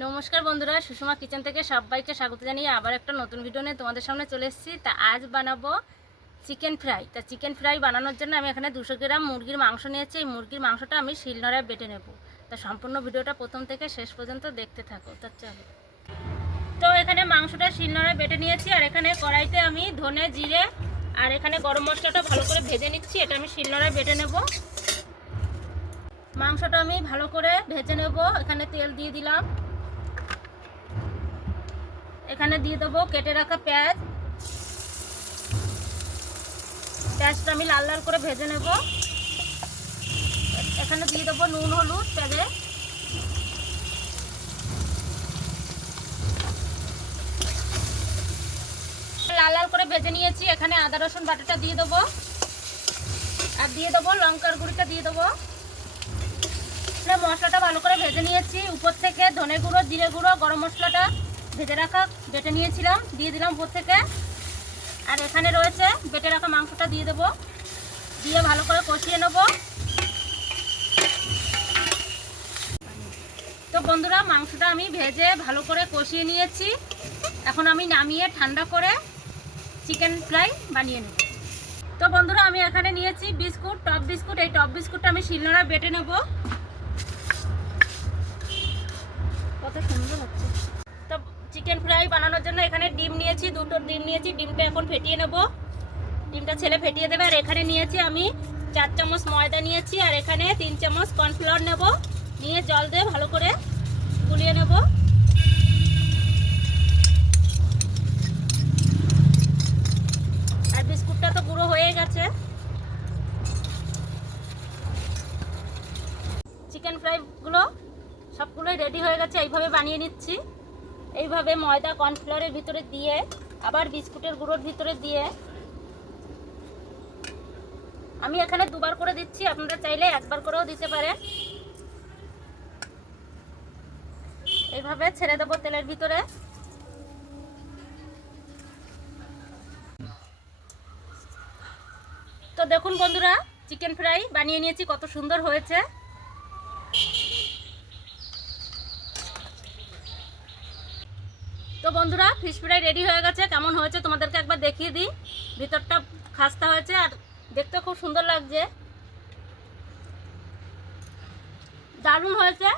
নমস্কার বন্ধুরা, সুষমা কিচেন থেকে সবাইকে স্বাগত জানিয়ে আবার একটা নতুন ভিডিও নিয়ে তোমাদের সামনে চলে এসেছি। তা আজ বানাবো চিকেন ফ্রাই। তা চিকেন ফ্রাই বানানোর জন্য আমি এখানে 200 গ্রাম মুরগির মাংস নিয়েছি। এই মুরগির মাংসটা আমি শিলনোড়ায় বেটে নেব। তা সম্পূর্ণ ভিডিওটা প্রথম থেকে শেষ পর্যন্ত দেখতে থাকো। তা চলো। তো এখানে মাংসটা শিলনোড়ায় বেটে নিয়েছি, আর এখানে কড়াইতে আমি ধনে জিরে আর এখানে গরম মশলাটা ভালো করে ভেজে নিচ্ছি। এটা আমি শিলনোড়ায় বেটে নেব। মাংসটা আমি ভালো করে ভেজে নেব। এখানে তেল দিয়ে দিলাম, এখানে দিয়ে দেবো কেটে রাখা পেঁয়াজ। পেঁয়াজটা আমি লাল লাল করে ভেজে নেব। এখানে দিয়ে দেবো নুন হলুদ পেঁয়াজে। লাল লাল করে ভেজে নিয়েছি। এখানে আদা রসুন বাটাটা দিয়ে দেবো, আর দিয়ে দেবো লঙ্কার গুঁড়িটা দিয়ে দেবো। মশলাটা ভালো করে ভেজে নিয়েছি। উপর থেকে ধনে গুঁড়ো জিরে গুঁড়ো গরম মশলাটা ভেজে রাখা বেটে নিয়েছিলাম দিয়ে দিলাম উপর থেকে। আর এখানে রয়েছে বেটে রাখা মাংসটা দিয়ে দেবো, দিয়ে ভালো করে কষিয়ে নেব। তো বন্ধুরা, মাংসটা আমি ভেজে ভালো করে কষিয়ে নিয়েছি। এখন আমি নামিয়ে ঠান্ডা করে চিকেন ফ্রাই বানিয়ে নেব। তো বন্ধুরা, আমি এখানে নিয়েছি বিস্কুট, টপ বিস্কুট। এই টপ বিস্কুটটা আমি শিলনোড়ায় বেটে নেব। কত সুন্দর হচ্ছে। তো চিকেন ফ্রাই বানানোর জন্য এখানে ডিম নিয়েছি, দুটো ডিম নিয়েছি। ডিমটা এখন ফেটিয়ে নেব। ডিমটা ছেলে ফেটিয়ে দেবে। আর এখানে নিয়েছি আমি 4 চামচ ময়দা নিয়েছি, আর এখানে 3 চামচ কর্নফ্লাওয়ার নেব। নিয়ে জল দিয়ে ভালো করে গুলিয়ে নেব। আর বিস্কুটটা তো গুঁড়ো হয়ে গেছে। চিকেন ফ্রাইগুলো সবগুলোই রেডি হয়ে গেছে। এইভাবে বানিয়ে নিচ্ছি। এইভাবে ময়দা কর্নফ্লাওয়ারের ভিতরে দিয়ে আবার বিস্কুটের গুঁড়োর ভিতরে দিয়ে আমি এখানে দুবার করে দিচ্ছি। আপনারা চাইলে একবার করেও দিতে পারেন। এইভাবে ছেড়ে দেবো তেলের ভিতরে। তো দেখুন বন্ধুরা, চিকেন ফ্রাই বানিয়ে নিয়েছি, কত সুন্দর হয়েছে। তো বন্ধুরা, ফিশ ফ্রাই রেডি হয়ে গেছে। কেমন হয়েছে তোমাদেরকে একবার দেখিয়ে দিই। ভিতরটা খাস্তা হয়েছে আর দেখতে খুব সুন্দর লাগছে, দারুণ হয়েছে।